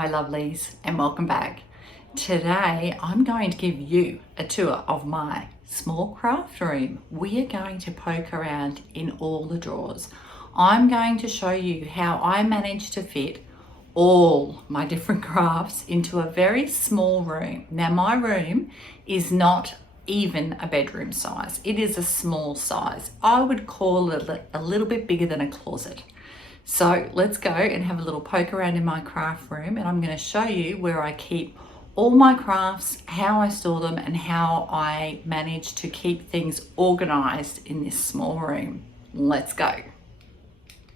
Hi lovelies, and welcome back. Today I'm going to give you a tour of my small craft room. We are going to poke around in all the drawers. I'm going to show you how I managed to fit all my different crafts into a very small room. Now my room is not even a bedroom size. It is a small size. I would call it a little bit bigger than a closet. So let's go and have a little poke around in my craft room, and I'm going to show you where I keep all my crafts, how I store them, and how I manage to keep things organized in this small room. Let's go.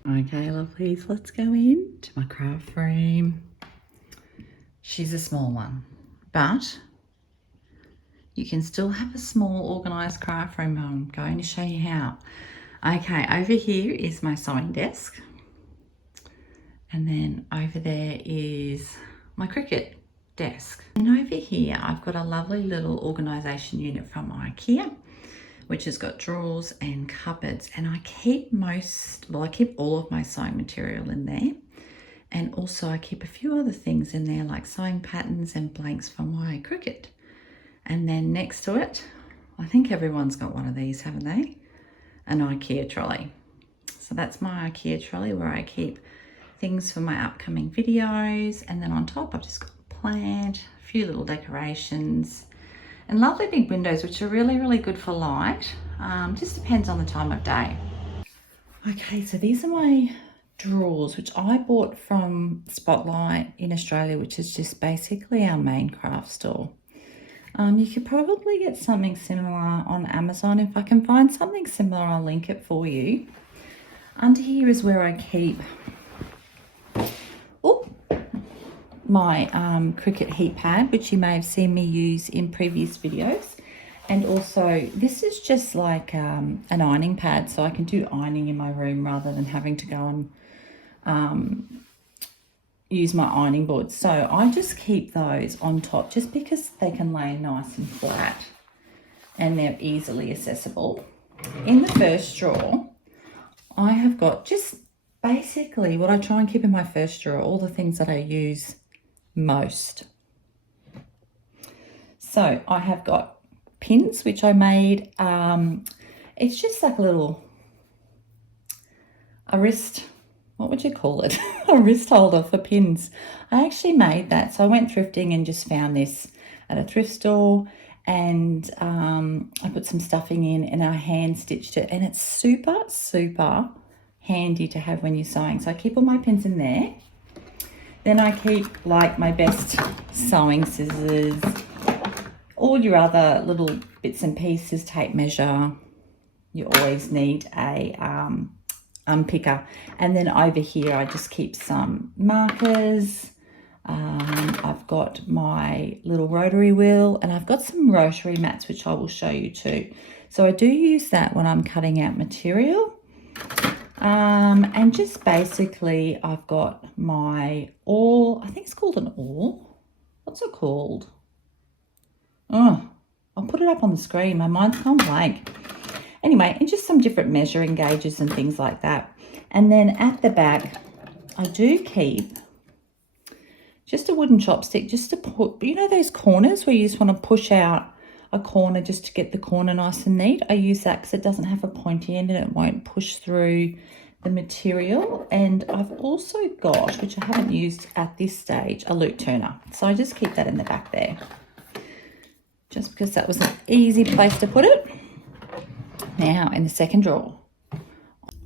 Okay, lovelies, let's go into my craft room. She's a small one, but you can still have a small organized craft room. I'm going to show you how. Okay, over here is my sewing desk. And then over there is my Cricut desk. And over here, I've got a lovely little organisation unit from IKEA, which has got drawers and cupboards. And I keep I keep all of my sewing material in there. And also I keep a few other things in there, like sewing patterns and blanks from my Cricut. And then next to it, I think everyone's got one of these, haven't they? An IKEA trolley. So that's my IKEA trolley where I keep things for my upcoming videos, and then on top I've just got a plant, a few little decorations, and lovely big windows which are really good for light. Just depends on the time of day. Okay, so these are my drawers which I bought from Spotlight in Australia, which is just basically our main craft store. You could probably get something similar on Amazon. If I can find something similar, I'll link it for you. Under here is where I keep my Cricut heat pad, which you may have seen me use in previous videos. And also this is just like an ironing pad, so I can do ironing in my room rather than having to go and use my ironing board. So I just keep those on top just because they can lay nice and flat and they're easily accessible. In the first drawer, I have got just basically what I try and keep in my first drawer, all the things that I use most. So I have got pins, which I made. It's just like a wrist, what would you call it? A wrist holder for pins. I actually made that. So I went thrifting and just found this at a thrift store, and I put some stuffing in and I hand stitched it, and it's super handy to have when you're sewing. So I keep all my pins in there. Then I keep like my best sewing scissors, all your other little bits and pieces, tape measure. You always need a unpicker. And then over here I just keep some markers. I've got my little rotary wheel, and I've got some rotary mats which I will show you too. So I do use that when I'm cutting out material. And just basically I've got my awl. I think it's called an awl. What's it called? Oh, I'll put it up on the screen. My mind's gone blank. Anyway, and just some different measuring gauges and things like that. And then at the back, I do keep just a wooden chopstick just to put, you know, those corners where you just want to push out a corner just to get the corner nice and neat. I use that because it doesn't have a pointy end and it won't push through the material. And I've also got, which I haven't used at this stage, a loop turner. So I just keep that in the back there, just because that was an easy place to put it. Now in the second drawer,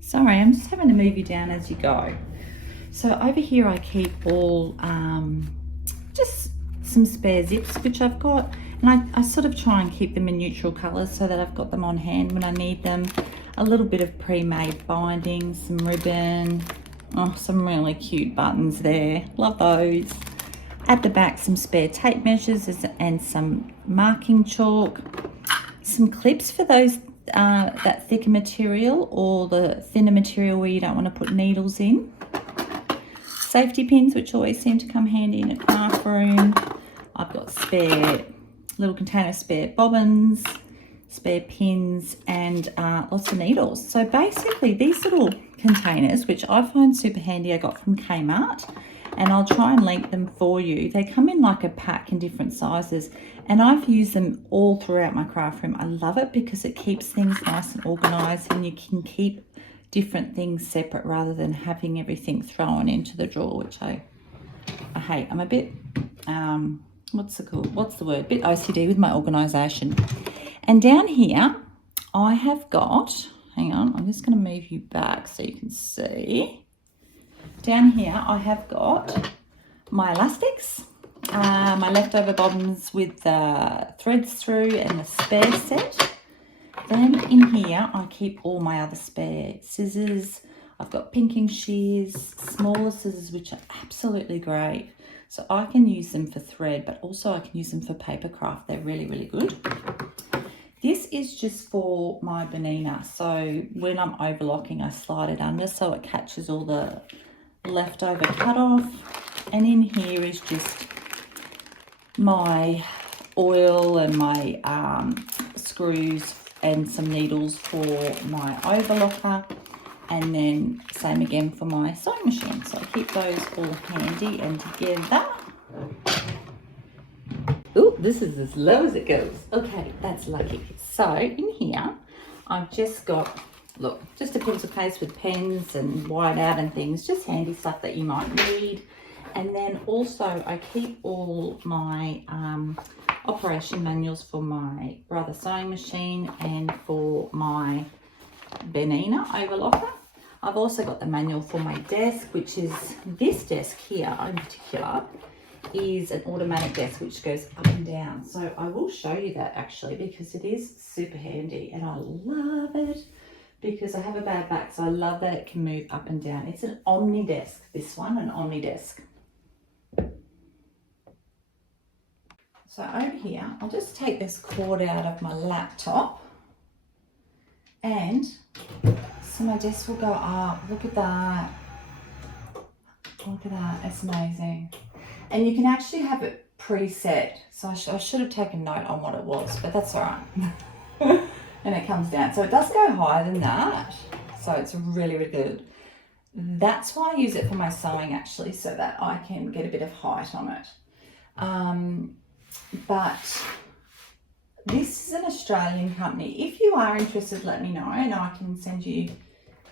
sorry, I'm just having to move you down as you go. So over here I keep all just some spare zips which I've got, and I sort of try and keep them in neutral colours so that I've got them on hand when I need them. A little bit of pre-made binding, some ribbon, oh, some really cute buttons there, love those. At the back, some spare tape measures and some marking chalk, some clips for those that thicker material or the thinner material where you don't want to put needles in. Safety pins, which always seem to come handy in a craft room. I've got spare little container of spare bobbins, spare pins, and lots of needles. So basically these little containers, which I find super handy, I got from Kmart, and I'll try and link them for you. They come in like a pack in different sizes, and I've used them all throughout my craft room. I love it because it keeps things nice and organized, and you can keep different things separate rather than having everything thrown into the drawer, which I hate. I'm a bit what's the word? A bit OCD with my organization. And down here I have got, hang on, I'm just going to move you back so you can see. Down here I have got my elastics, my leftover bobbins with the threads through and the spare set. Then in here I keep all my other spare scissors. I've got pinking shears, smaller scissors, which are absolutely great. So I can use them for thread, but also I can use them for paper craft. They're really, really good. This is just for my banana. So when I'm overlocking, I slide it under so it catches all the leftover cut off. And in here is just my oil and my screws and some needles for my overlocker. And then same again for my sewing machine. So I keep those all handy and together. Oh, this is as low as it goes. Okay, that's lucky. So in here, I've just got, look, just a pencil case with pens and whiteout and things, just handy stuff that you might need. And then also I keep all my operation manuals for my brother sewing machine and for my banana overlocker. I've also got the manual for my desk, which is this desk here in particular is an automatic desk which goes up and down. So I will show you that actually because it is super handy and I love it because I have a bad back, so I love that it can move up and down. It's an omni desk, this one, an omni desk. So over here, I'll just take this cord out of my laptop and so my desk will go up. Look at that. Look at that, it's amazing. And you can actually have it preset. So I should have taken note on what it was, but that's all right. And it comes down. So it does go higher than that. So it's really, really good. That's why I use it for my sewing actually, so that I can get a bit of height on it. But this is an Australian company. If you are interested, let me know and I can send you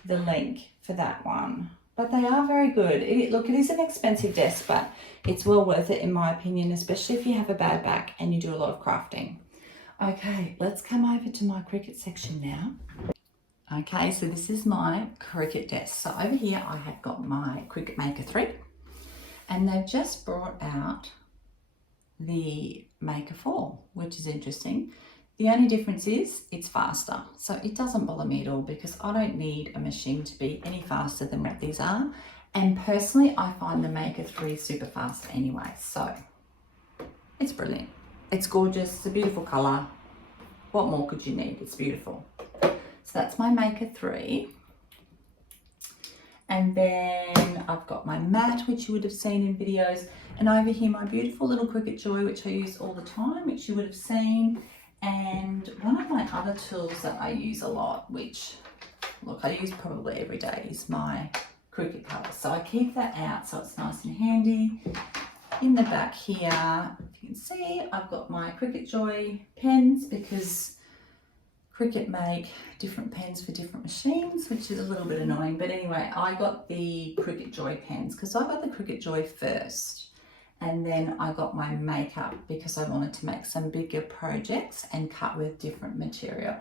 the link for that one. But they are very good. Look, it is an expensive desk, but it's well worth it in my opinion, especially if you have a bad back and you do a lot of crafting. Okay, let's come over to my Cricut section now. Okay, so this is my Cricut desk. So over here I have got my Cricut Maker 3 and they've just brought out the Maker 4, which is interesting. The only difference is it's faster. So it doesn't bother me at all because I don't need a machine to be any faster than what these are. And personally, I find the Maker 3 super fast anyway. So it's brilliant. It's gorgeous. It's a beautiful color. What more could you need? It's beautiful. So that's my Maker 3. And then I've got my mat, which you would have seen in videos. And over here, my beautiful little Cricut Joy, which I use all the time, which you would have seen. And one of my other tools that I use a lot, which, look, I use probably every day, is my Cricut cutter. So I keep that out so it's nice and handy. In the back here, if you can see, I've got my Cricut Joy pens because Cricut make different pens for different machines, which is a little bit annoying. But anyway, I got the Cricut Joy pens because I got the Cricut Joy first. And then I got my makeup because I wanted to make some bigger projects and cut with different material.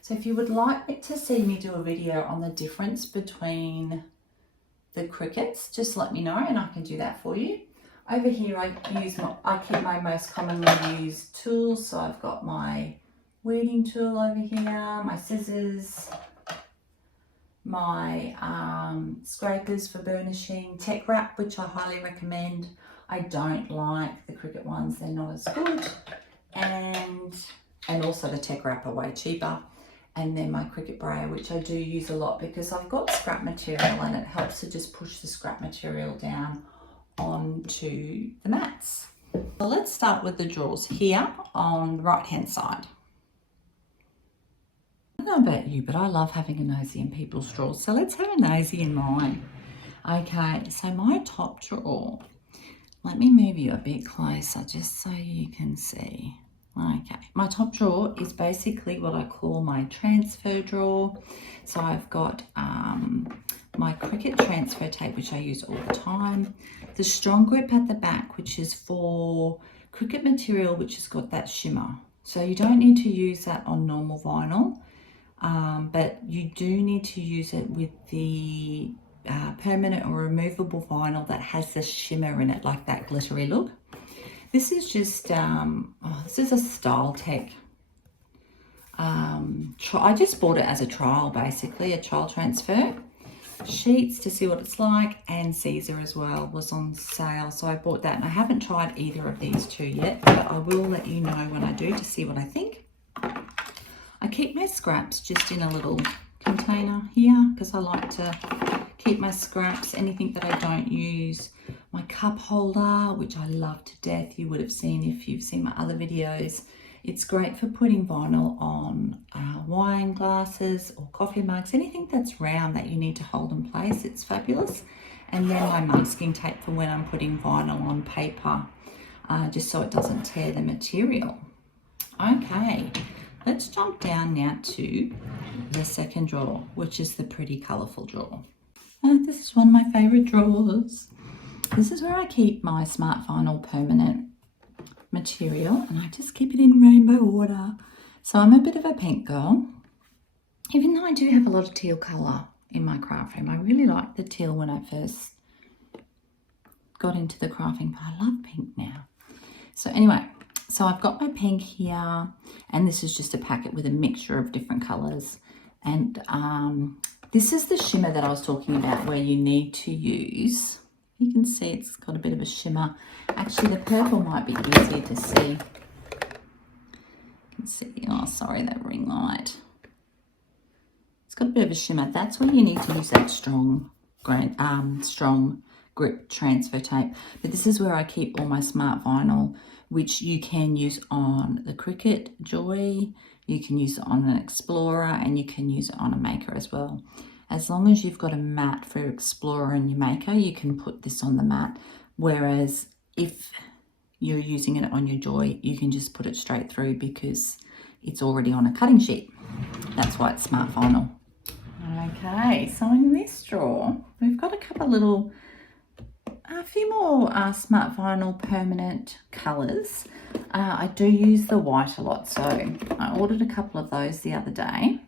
So if you would like to see me do a video on the difference between the Cricuts, just let me know and I can do that for you. Over here I keep my most commonly used tools. So I've got my weeding tool over here, my scissors, my scrapers for burnishing, tech wrap, which I highly recommend. I don't like the Cricut ones, they're not as good. And also the tech wrap are way cheaper. And then my Cricut brayer, which I do use a lot because I've got scrap material and it helps to just push the scrap material down onto the mats. So let's start with the drawers here on the right hand side. I don't know about you, but I love having a nosy in people's drawers. So let's have a nosy in mine. Okay, so my top drawer, let me move you a bit closer just so you can see. Okay, my top drawer is basically what I call my transfer drawer. So I've got my Cricut transfer tape, which I use all the time. The strong grip at the back, which is for Cricut material, which has got that shimmer. So you don't need to use that on normal vinyl, but you do need to use it with the permanent or removable vinyl that has the shimmer in it, like that glittery look. This is just, this is a Style Tech. I just bought it as a trial, basically, a trial transfer. Sheets to see what it's like, and Caesar as well was on sale, so I bought that, and I haven't tried either of these two yet, but I will let you know when I do to see what I think. I keep my scraps just in a little container here because I like to keep my scraps, anything that I don't use. My cup holder, which I love to death, you would have seen if you've seen my other videos. It's great for putting vinyl on wine glasses or coffee mugs, anything that's round that you need to hold in place. It's fabulous. And then my masking tape for when I'm putting vinyl on paper, just so it doesn't tear the material. Okay, let's jump down now to the second drawer, which is the pretty colourful drawer. This is one of my favourite drawers. This is where I keep my smart vinyl permanent material, and I just keep it in rainbow order. So I'm a bit of a pink girl, even though I do have a lot of teal colour in my craft room. I really liked the teal when I first got into the crafting, but I love pink now. So anyway, so I've got my pink here, and this is just a packet with a mixture of different colours. And this is the shimmer that I was talking about, where you need to use, you can see it's got a bit of a shimmer. Actually, the purple might be easier to see. You can see, oh, sorry, that ring light. It's got a bit of a shimmer. That's where you need to use that strong grip transfer tape. But this is where I keep all my smart vinyl, which you can use on the Cricut Joy, you can use it on an Explorer, and you can use it on a Maker as well. As long as you've got a mat for your Explorer and your Maker, you can put this on the mat. Whereas if you're using it on your Joy, you can just put it straight through because it's already on a cutting sheet. That's why it's smart vinyl. Okay, so in this drawer, we've got a few more smart vinyl permanent colours. I do use the white a lot, so I ordered a couple of those the other day.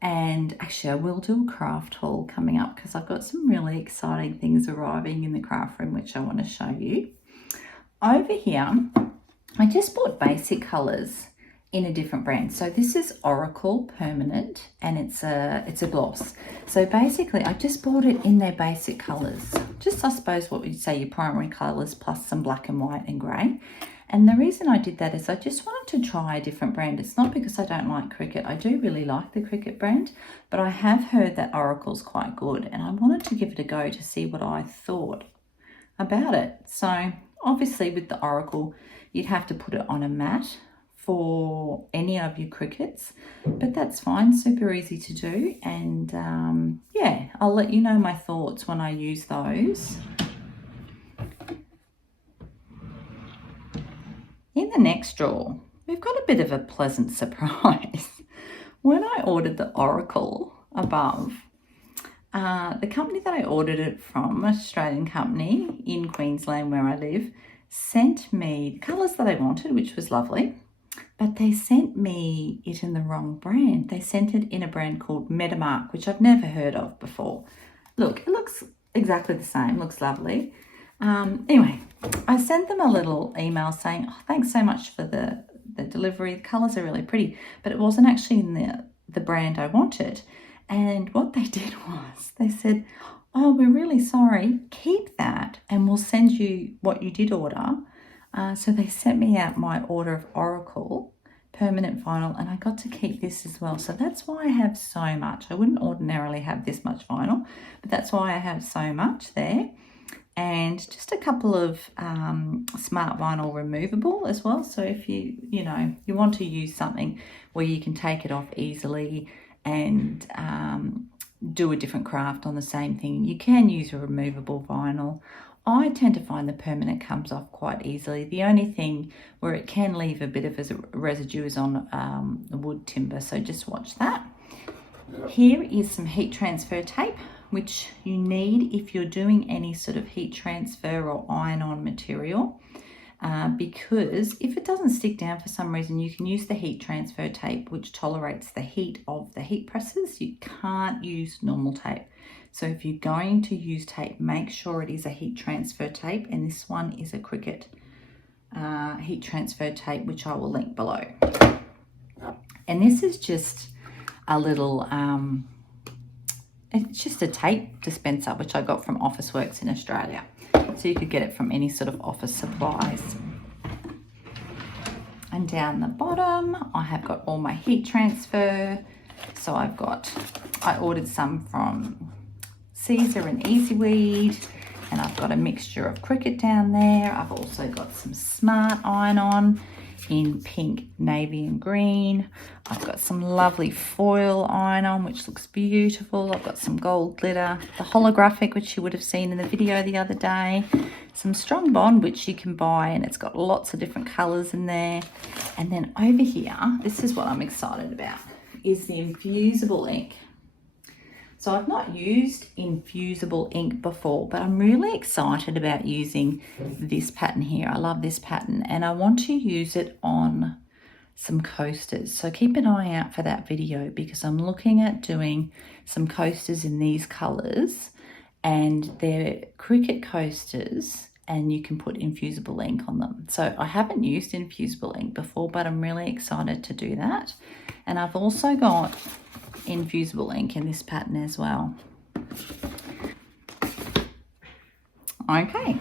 And actually I will do a craft haul coming up because I've got some really exciting things arriving in the craft room which I want to show you. Over here, I just bought basic colours in a different brand. So this is Oracle Permanent, and it's a gloss. So basically I just bought it in their basic colours. Just, I suppose, what we'd say your primary colours plus some black and white and grey. And the reason I did that is I just wanted to try a different brand. It's not because I don't like Cricut. I do really like the Cricut brand, but I have heard that Oracle's quite good, and I wanted to give it a go to see what I thought about it. So obviously with the Oracle, you'd have to put it on a mat for any of your Cricuts, but that's fine, super easy to do. And yeah, I'll let you know my thoughts when I use those. In the next drawer, we've got a bit of a pleasant surprise. When I ordered the Oracle above, the company that I ordered it from, an Australian company in Queensland where I live, sent me the colours that I wanted, which was lovely, but they sent me it in the wrong brand. They sent it in a brand called Metamark, which I've never heard of before. Look, it looks exactly the same, looks lovely. Anyway, I sent them a little email saying, oh, thanks so much for the delivery. The colours are really pretty, but it wasn't actually in the brand I wanted. And what they did was they said, oh, we're really sorry, keep that and we'll send you what you did order. So they sent me out my order of Oracle permanent vinyl, and I got to keep this as well. So that's why I have so much. I wouldn't ordinarily have this much vinyl, but that's why I have so much there. And just a couple of smart vinyl removable as well. So if you want to use something where you can take it off easily and do a different craft on the same thing. You can use a removable vinyl. I tend to find the permanent comes off quite easily. The only thing where it can leave a bit of a residue is on the wood timber, so just watch that. Here is some heat transfer tape, which you need if you're doing any sort of heat transfer or iron-on material, because if it doesn't stick down for some reason, you can use the heat transfer tape, which tolerates the heat of the heat presses. You can't use normal tape. So if you're going to use tape, make sure it is a heat transfer tape, and this one is a Cricut heat transfer tape, which I will link below. And this is just a little, it's just a tape dispenser, which I got from Officeworks in Australia. So you could get it from any sort of office supplies. And down the bottom, I have got all my heat transfer. So I ordered some from Caesar and EasyWeed, and I've got a mixture of Cricut down there. I've also got some Smart Iron-On in pink, navy and green. I've got some lovely foil iron-on, which looks beautiful. I've got some gold glitter, the holographic, which you would have seen in the video the other day, some strong bond, which you can buy, and it's got lots of different colors in there. And then over here, this is what I'm excited about, is the infusible ink. So I've not used infusible ink before, but I'm really excited about using this pattern here. I love this pattern, and I want to use it on some coasters. So keep an eye out for that video, because I'm looking at doing some coasters in these colors, and they're Cricut coasters, and you can put infusible ink on them. So I haven't used infusible ink before, but I'm really excited to do that. And I've also got infusible ink in this pattern as well. Okay,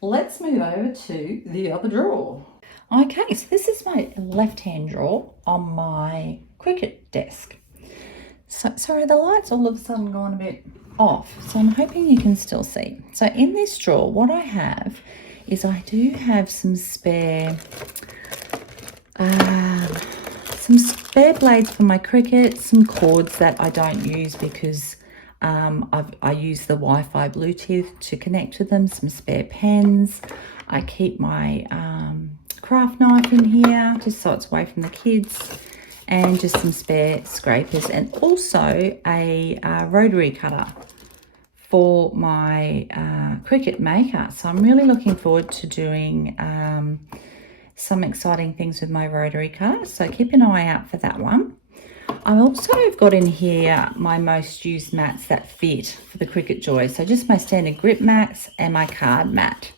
let's move over to the other drawer. Okay, so this is my left-hand drawer on my Cricut desk. So sorry, the light's all of a sudden gone a bit off, so I'm hoping you can still see. So in this drawer, what I have is I do have some spare blades for my Cricut, some cords that I don't use because I use the Wi-Fi Bluetooth to connect to them, some spare pens. I keep my craft knife in here just so it's away from the kids, and just some spare scrapers, and also a rotary cutter for my Cricut maker. So I'm really looking forward to doing some exciting things with my rotary cutter, so keep an eye out for that one. I also have got in here my most used mats that fit for the Cricut Joy, so just my standard grip mats and my card mat.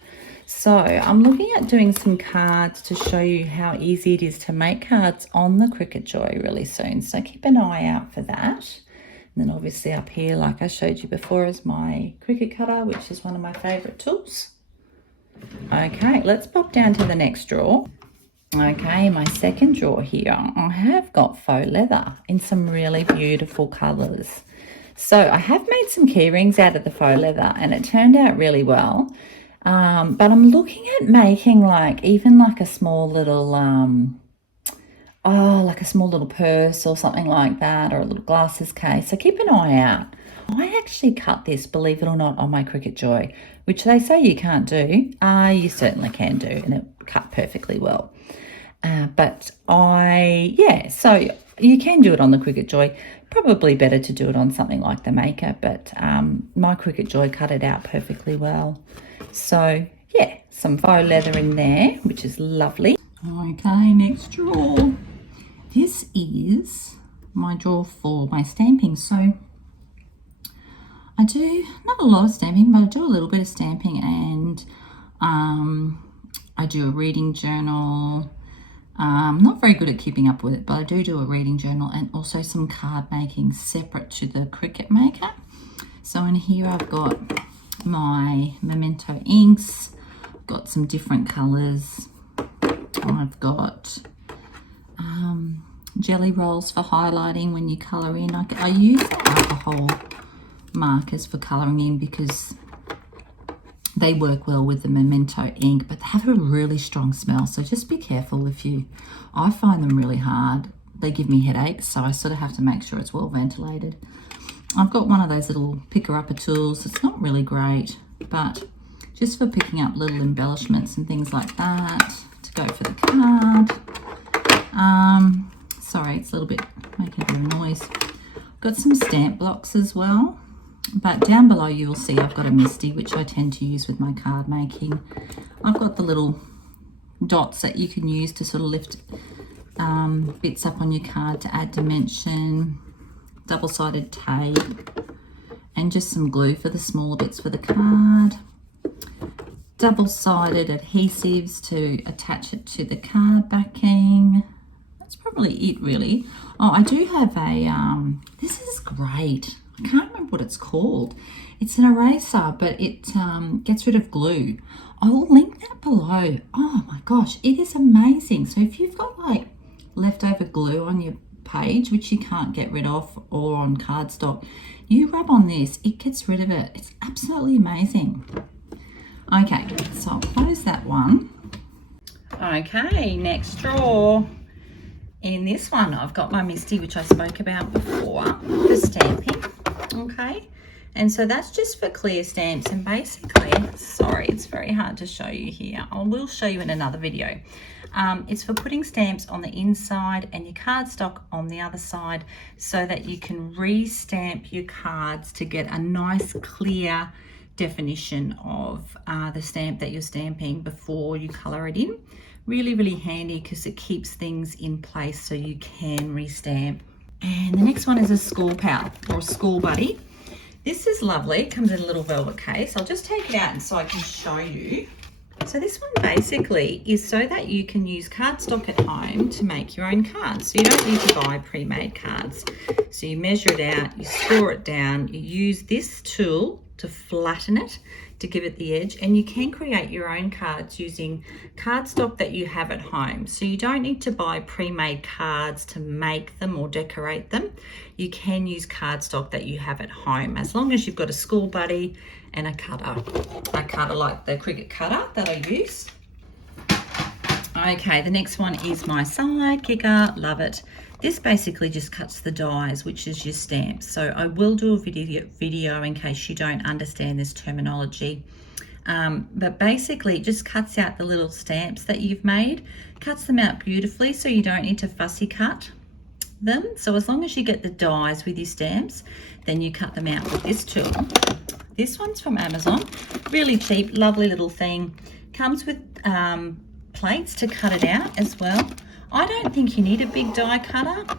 So I'm looking at doing some cards to show you how easy it is to make cards on the Cricut Joy really soon, so keep an eye out for that. And then obviously up here, like I showed you before, is my Cricut cutter, which is one of my favorite tools. Okay, let's pop down to the next drawer. Okay, my second drawer here, I have got faux leather in some really beautiful colors. So I have made some key rings out of the faux leather, and it turned out really well. But I'm looking at making even a small little like a small little purse or something like that, or a little glasses case. So keep an eye out. I actually cut this, believe it or not, on my Cricut Joy, which they say you can't do. You certainly can do, and it cut perfectly well. So you can do it on the Cricut Joy. Probably better to do it on something like the Maker, but my Cricut Joy cut it out perfectly well. So yeah, some faux leather in there, which is lovely. Okay, next drawer. This is my drawer for my stamping. So I do not a lot of stamping, but I do a little bit of stamping, and I do a reading journal. I'm not very good at keeping up with it, but I do a reading journal, and also some card making separate to the Cricut Maker. So in here I've got my Memento inks, I've got some different colors. I've got jelly rolls for highlighting when you color in. I use alcohol markers for coloring in because they work well with the Memento ink, but they have a really strong smell, so just be careful I find them really hard they give me headaches, so I sort of have to make sure it's well ventilated. I've got one of those little picker-upper tools. It's not really great, but just for picking up little embellishments and things like that to go for the card. Sorry, it's a little bit making a bit of noise. Got some stamp blocks as well, but down below you will see I've got a Misty, which I tend to use with my card making. I've got the little dots that you can use to sort of lift bits up on your card to add dimension, double-sided tape, and just some glue for the smaller bits for the card, double-sided adhesives to attach it to the card backing. That's probably it really. Oh, I do have a, this is great. I can't remember what it's called. It's an eraser, but it gets rid of glue. I will link that below. Oh my gosh, it is amazing. So if you've got like leftover glue on your page, which you can't get rid of, or on cardstock, you rub on this, it gets rid of it. It's absolutely amazing. Okay, so I'll close that one. Okay, next drawer. In this one, I've got my Misty, which I spoke about before, for stamping, okay? And so that's just for clear stamps, and basically, sorry, it's very hard to show you here. I will show you in another video. It's for putting stamps on the inside and your cardstock on the other side so that you can re-stamp your cards to get a nice clear definition of the stamp that you're stamping before you colour it in. Really, really handy because it keeps things in place so you can re-stamp. And the next one is a school pal or school buddy. This is lovely. It comes in a little velvet case. I'll just take it out and so I can show you. So this one basically is so that you can use cardstock at home to make your own cards. So you don't need to buy pre-made cards. So you measure it out, you score it down, you use this tool to flatten it, to give it the edge, and you can create your own cards using cardstock that you have at home. So you don't need to buy pre-made cards to make them or decorate them. You can use cardstock that you have at home, as long as you've got a school buddy and a cutter like the Cricut cutter that I use. Okay, the next one is my sidekicker. Love it. This basically just cuts the dies, which is your stamps. So I will do a video in case you don't understand this terminology. But basically it just cuts out the little stamps that you've made, cuts them out beautifully so you don't need to fussy cut them. So as long as you get the dies with your stamps, then you cut them out with this tool. This one's from Amazon, really cheap, lovely little thing. Comes with plates to cut it out as well. I don't think you need a big die cutter.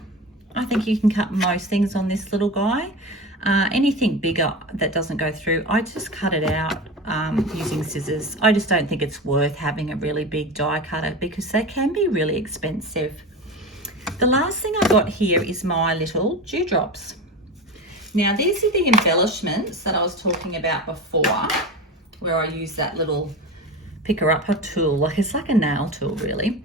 I think you can cut most things on this little guy. Anything bigger that doesn't go through, I just cut it out using scissors. I just don't think it's worth having a really big die cutter because they can be really expensive. The last thing I got here is my little dewdrops. Now these are the embellishments that I was talking about before, where I use that little picker-upper tool, like it's like a nail tool really,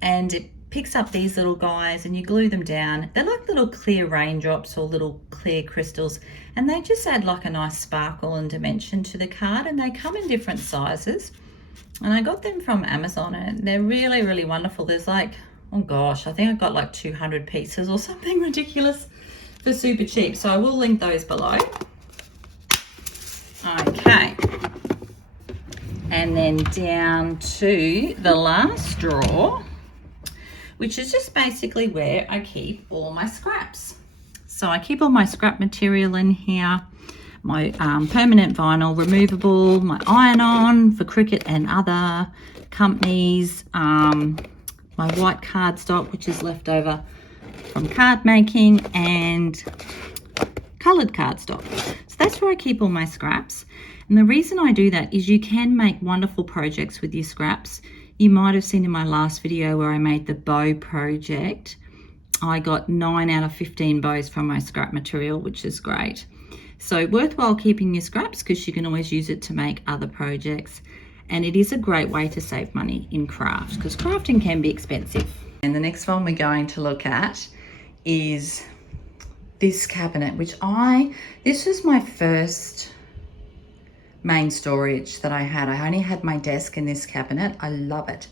and it picks up these little guys and you glue them down. They're like little clear raindrops or little clear crystals, and they just add like a nice sparkle and dimension to the card, and they come in different sizes. And I got them from Amazon and they're really, really wonderful. There's like, oh gosh, I think I got like 200 pieces or something ridiculous for super cheap. So I will link those below. Okay. And then down to the last drawer, which is just basically where I keep all my scraps. So I keep all my scrap material in here, my permanent vinyl removable, my iron-on for Cricut and other companies, my white cardstock, which is left over from Cardmaking, and coloured cardstock. So that's where I keep all my scraps. And the reason I do that is you can make wonderful projects with your scraps. You might have seen in my last video where I made the bow project. I got 9 out of 15 bows from my scrap material, which is great. So worthwhile keeping your scraps because you can always use it to make other projects. And it is a great way to save money in craft because crafting can be expensive. And the next one we're going to look at is this cabinet, this was my first main storage that I had. I only had my desk in this cabinet. I love it.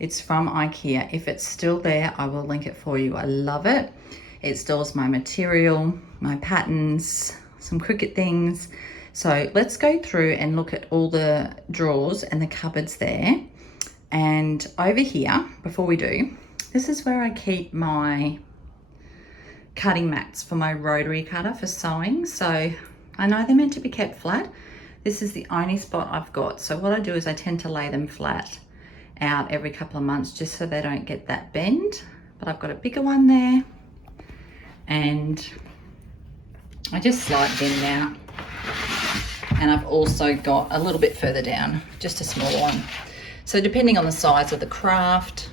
It's from IKEA. If it's still there, I will link it for you. I love it. It stores my material, my patterns, some Cricut things. So let's go through and look at all the drawers and the cupboards there. And over here, before we do, this is where I keep my cutting mats for my rotary cutter for sewing. So I know they're meant to be kept flat. This is the only spot I've got. So what I do is I tend to lay them flat out every couple of months just so they don't get that bend. But I've got a bigger one there, and I just slide it in now. And I've also got a little bit further down, just a smaller one. So depending on the size of the craft,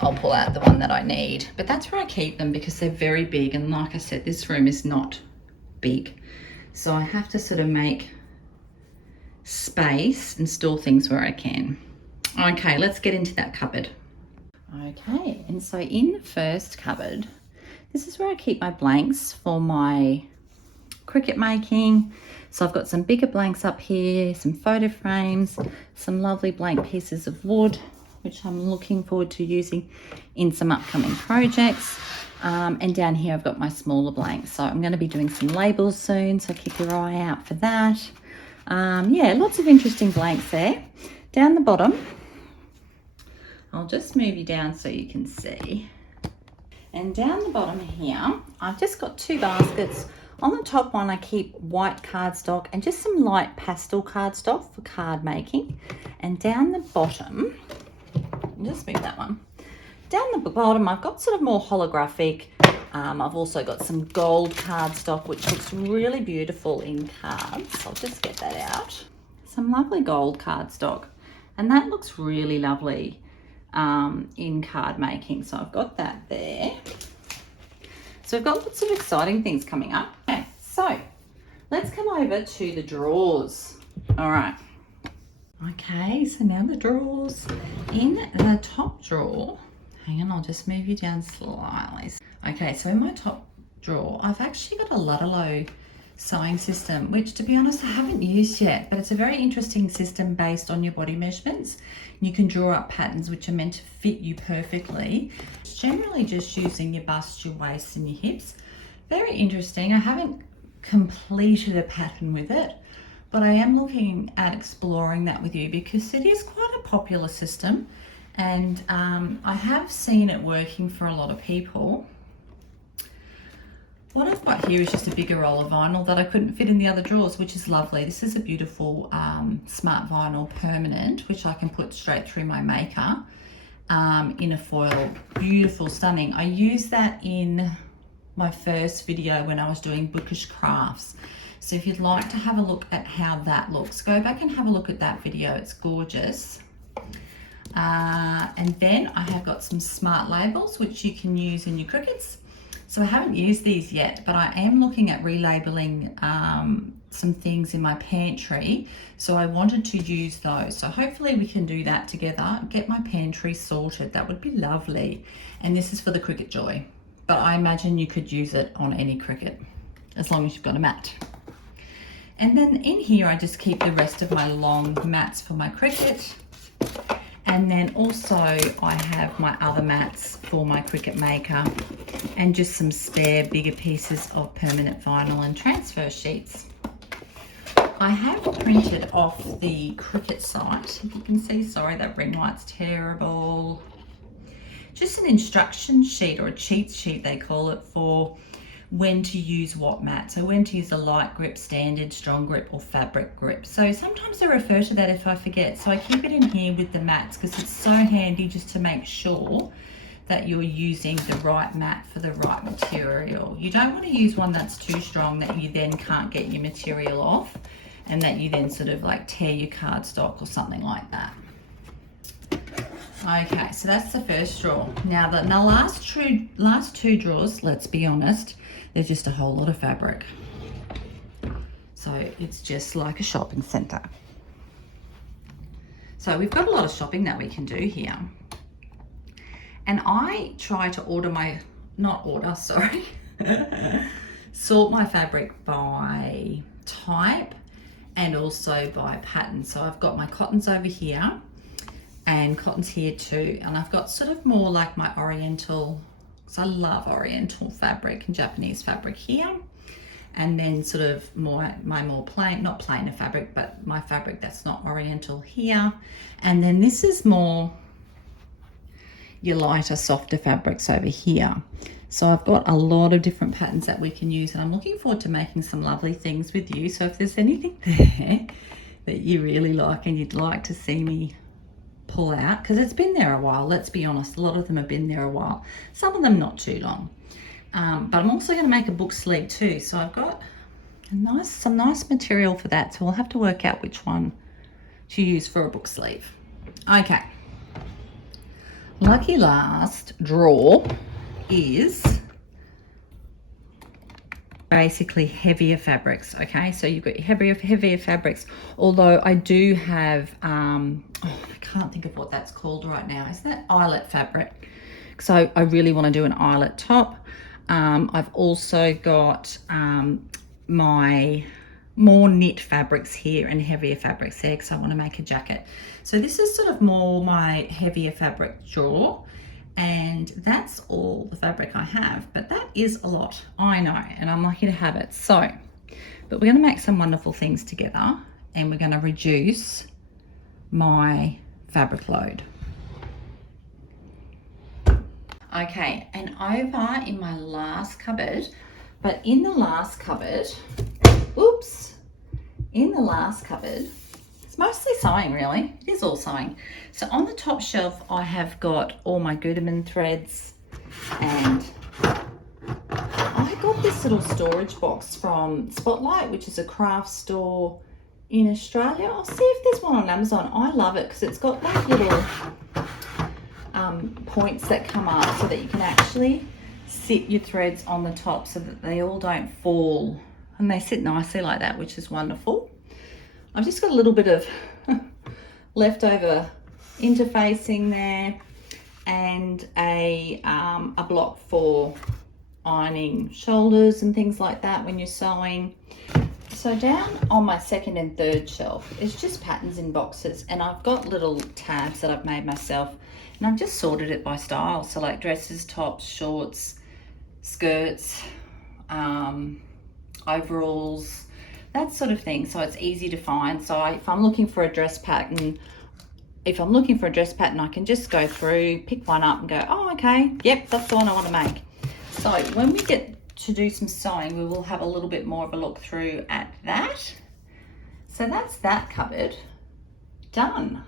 I'll pull out the one that I need. But that's where I keep them because they're very big. And like I said, this room is not big. So I have to sort of make space and store things where I can. Okay, let's get into that cupboard. Okay, and so in the first cupboard, this is where I keep my blanks for my Cricut making. So I've got some bigger blanks up here, some photo frames, some lovely blank pieces of wood, which I'm looking forward to using in some upcoming projects. And down here I've got my smaller blanks. So I'm going to be doing some labels soon, so keep your eye out for that. Yeah, lots of interesting blanks there. Down the bottom, I'll just move you down so you can see. And down the bottom here, I've just got two baskets. On the top one, I keep white cardstock and just some light pastel cardstock for card making. And down the bottom, I'll just move that one. Down the bottom, I've got sort of more holographic. I've also got some gold cardstock, which looks really beautiful in cards. I'll just get that out. Some lovely gold cardstock. And that looks really lovely in card making. So I've got that there. So we've got lots of exciting things coming up. Okay, so let's come over to the drawers. All right. Okay, so now the drawers. In the top drawer, hang on, I'll just move you down slightly. Okay, so in my top drawer, I've actually got a Lutterloh sewing system, which to be honest, I haven't used yet, but it's a very interesting system based on your body measurements. You can draw up patterns which are meant to fit you perfectly. It's generally just using your bust, your waist and your hips. Very interesting. I haven't completed a pattern with it, but I am looking at exploring that with you because it is quite a popular system, and I have seen it working for a lot of people. What I've got here is just a bigger roll of vinyl that I couldn't fit in the other drawers, which is lovely. This is a beautiful smart vinyl permanent, which I can put straight through my maker in a foil. Beautiful, stunning. I used that in my first video when I was doing bookish crafts. So if you'd like to have a look at how that looks, go back and have a look at that video. It's gorgeous. And then I have got some smart labels, which you can use in your Cricuts. So I haven't used these yet, but I am looking at relabeling some things in my pantry. So I wanted to use those. So hopefully we can do that together, get my pantry sorted. That would be lovely. And this is for the Cricut Joy, but I imagine you could use it on any Cricut as long as you've got a mat. And then in here, I just keep the rest of my long mats for my Cricut. And then also I have my other mats for my Cricut maker and just some spare bigger pieces of permanent vinyl and transfer sheets. I have printed off the Cricut site, if you can see, sorry that ring light's terrible. Just an instruction sheet, or a cheat sheet they call it, for when to use what mat. So when to use a light grip, standard, strong grip or fabric grip. So sometimes I refer to that if I forget. So I keep it in here with the mats because it's so handy just to make sure that you're using the right mat for the right material. You don't want to use one that's too strong that you then can't get your material off and that you then sort of like tear your cardstock or something like that. Okay, so that's the first drawer. Now the last two drawers, let's be honest, they're just a whole lot of fabric. So it's just like a shopping centre. So we've got a lot of shopping that we can do here. And I try to sort my fabric by type and also by pattern. So I've got my cottons over here, and cotton's here too. And I've got sort of more like my oriental, because I love oriental fabric and Japanese fabric here. And then sort of my more plain, not plainer fabric, but my fabric that's not oriental here. And then this is more your lighter, softer fabrics over here. So I've got a lot of different patterns that we can use, and I'm looking forward to making some lovely things with you. So if there's anything there that you really like and you'd like to see me pull out, because it's been there a while, let's be honest, a lot of them have been there a while, some of them not too long. But I'm also going to make a book sleeve too, so I've got some nice material for that, so we'll have to work out which one to use for a book sleeve. Okay, lucky last drawer is basically heavier fabrics. Okay, so you've got heavier fabrics, although I do have I can't think of what that's called right now. Is that eyelet fabric? So I really want to do an eyelet top. I've also got my more knit fabrics here and heavier fabrics there, because I want to make a jacket. So this is sort of more my heavier fabric drawer, and that's all the fabric I have, but that is a lot, I know, and I'm lucky to have it. So, but we're going to make some wonderful things together, and we're going to reduce my fabric load. Okay, and over in my last cupboard, but in the last cupboard, oops, in the last cupboard, it's mostly sewing really, it is all sewing. So on the top shelf, I have got all my Gutermann threads, and I got this little storage box from Spotlight, which is a craft store in Australia. I'll see if there's one on Amazon. I love it because it's got like little points that come up so that you can actually sit your threads on the top so that they all don't fall, and they sit nicely like that, which is wonderful. I've just got a little bit of leftover interfacing there, and a block for ironing shoulders and things like that when you're sewing. So down on my second and third shelf is just patterns in boxes, and I've got little tabs that I've made myself, and I've just sorted it by style. So like dresses, tops, shorts, skirts, overalls, that sort of thing. So it's easy to find. So if I'm looking for a dress pattern, I can just go through, pick one up and go, oh, okay, yep, that's the one I want to make. So when we get to do some sewing, we will have a little bit more of a look through at that. So that's that cupboard done.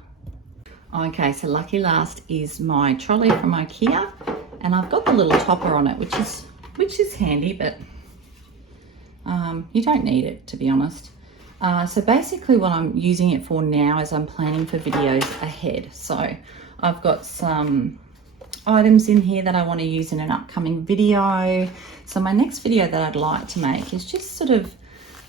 Okay, so lucky last is my trolley from IKEA, and I've got the little topper on it, which is handy, but you don't need it, to be honest. So basically what I'm using it for now is I'm planning for videos ahead. So I've got some items in here that I want to use in an upcoming video. So my next video that I'd like to make is just sort of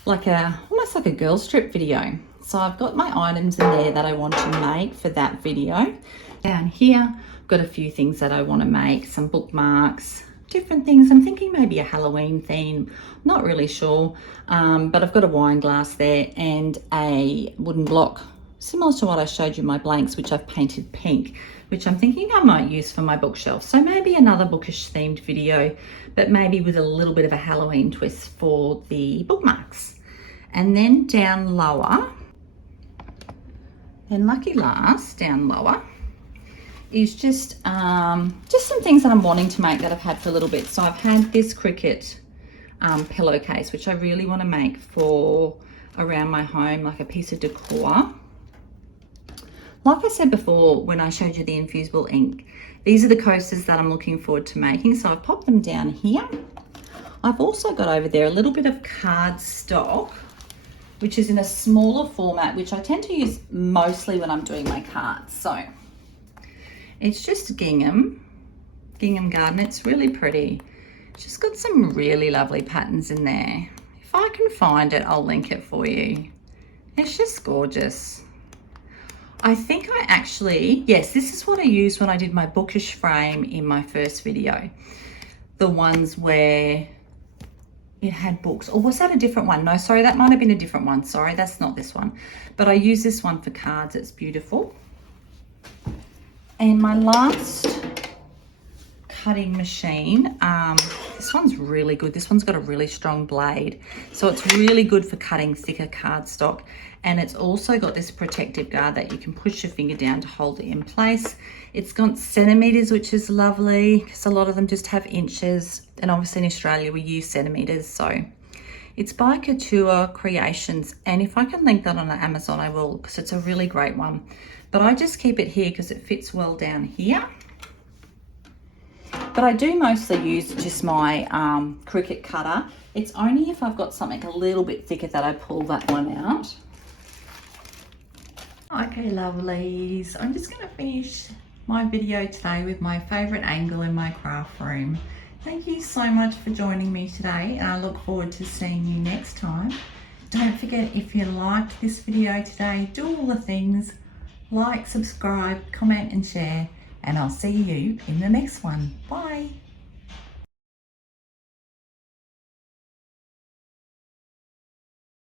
like almost like a girls trip video. So I've got my items in there that I want to make for that video. Down here, I've got a few things that I want to make, some bookmarks, different things. I'm thinking maybe a Halloween theme, not really sure, but I've got a wine glass there and a wooden block similar to what I showed you, my blanks, which I've painted pink, which I'm thinking I might use for my bookshelf. So maybe another bookish themed video, but maybe with a little bit of a Halloween twist for the bookmarks. And then down lower, then lucky last, down lower, is just some things that I'm wanting to make that I've had for a little bit. So I've had this Cricut pillowcase, which I really want to make for around my home, like a piece of decor. Like I said before, when I showed you the infusible ink, these are the coasters that I'm looking forward to making. So I've popped them down here. I've also got over there a little bit of cardstock, which is in a smaller format, which I tend to use mostly when I'm doing my cards. So it's just gingham garden. It's really pretty. It's just got some really lovely patterns in there. If I can find it, I'll link it for you. It's just gorgeous. I think I actually, yes, this is what I used when I did my bookish frame in my first video. The ones where it had books, or was that a different one? No, sorry, that might have been a different one. Sorry, that's not this one. But I use this one for cards. It's beautiful. And my last cutting machine, this one's really good. This one's got a really strong blade, so it's really good for cutting thicker cardstock, and it's also got this protective guard that you can push your finger down to hold it in place. It's got centimeters, which is lovely because a lot of them just have inches, and obviously in Australia we use centimeters. So it's by Couture Creations, and if I can link that on Amazon I will, because it's a really great one. But I just keep it here because it fits well down here. But I do mostly use just my Cricut cutter. It's only if I've got something a little bit thicker that I pull that one out. Okay, lovelies, I'm just going to finish my video today with my favourite angle in my craft room. Thank you so much for joining me today, and I look forward to seeing you next time. Don't forget, if you liked this video today, do all the things, like, subscribe, comment and share, and I'll see you in the next one. Bye.